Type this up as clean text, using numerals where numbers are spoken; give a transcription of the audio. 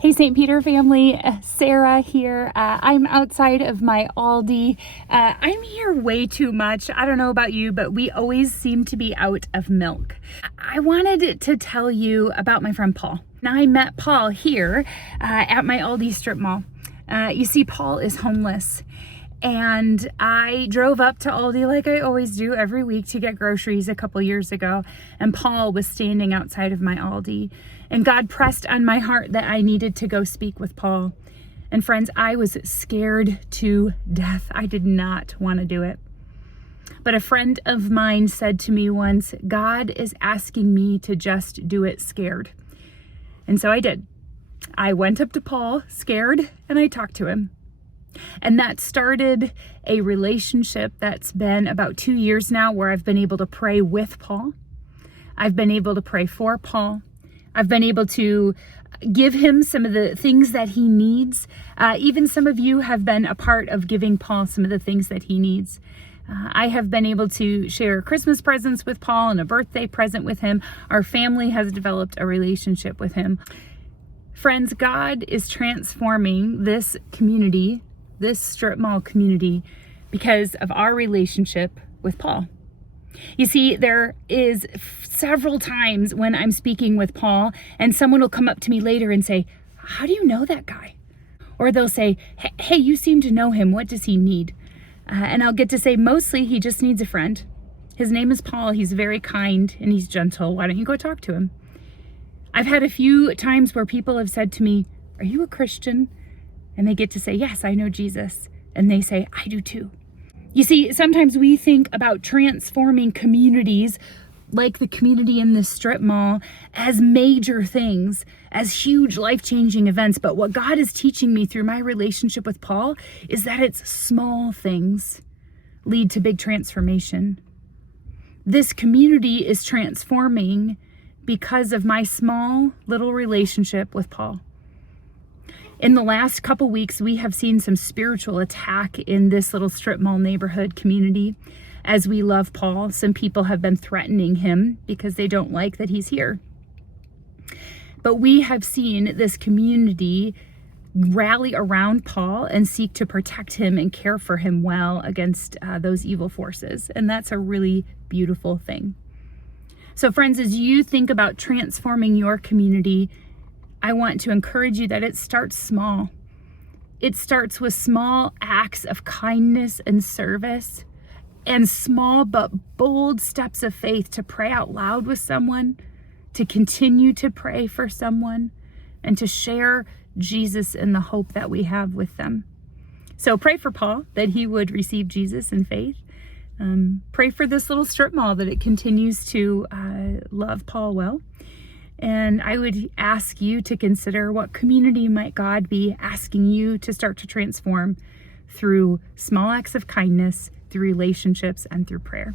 Hey, St. Peter family, Sarah here. I'm outside of my Aldi. I'm here way too much. I don't know about you, but we always seem to be out of milk. I wanted to tell you about my friend Paul. Now, I met Paul here at my Aldi strip mall. You see, Paul is homeless. And I drove up to Aldi like I always do every week to get groceries a couple years ago. And Paul was standing outside of my Aldi. And God pressed on my heart that I needed to go speak with Paul. And friends, I was scared to death. I did not want to do it. But a friend of mine said to me once, God is asking me to just do it scared. And so I did. I went up to Paul scared and I talked to him. And that started a relationship that's been about 2 years now where I've been able to pray with Paul. I've been able to pray for Paul. I've been able to give him some of the things that he needs. Even some of you have been a part of giving Paul some of the things that he needs. I have been able to share Christmas presents with Paul and a birthday present with him. Our family has developed a relationship with him. Friends, God is transforming this community, this strip mall community, because of our relationship with Paul. You see, there is several times when I'm speaking with Paul and someone will come up to me later and say, how do you know that guy? Or they'll say, hey, you seem to know him. What does he need? And I'll get to say, mostly he just needs a friend. His name is Paul. He's very kind and he's gentle. Why don't you go talk to him? I've had a few times where people have said to me, are you a Christian? And they get to say, yes, I know Jesus. And they say, I do too. You see, sometimes we think about transforming communities like the community in this strip mall as major things, as huge life-changing events. But what God is teaching me through my relationship with Paul is that it's small things lead to big transformation. This community is transforming because of my small little relationship with Paul. In the last couple weeks, we have seen some spiritual attack in this little strip mall neighborhood community. As we love Paul, some people have been threatening him because they don't like that he's here. But we have seen this community rally around Paul and seek to protect him and care for him well against those evil forces. And that's a really beautiful thing. So friends, as you think about transforming your community, I want to encourage you that it starts small. It starts with small acts of kindness and service and small but bold steps of faith to pray out loud with someone, to continue to pray for someone, and to share Jesus and the hope that we have with them. So pray for Paul that he would receive Jesus in faith. Pray for this little strip mall that it continues to love Paul well. And I would ask you to consider what community might God be asking you to start to transform through small acts of kindness, through relationships, and through prayer.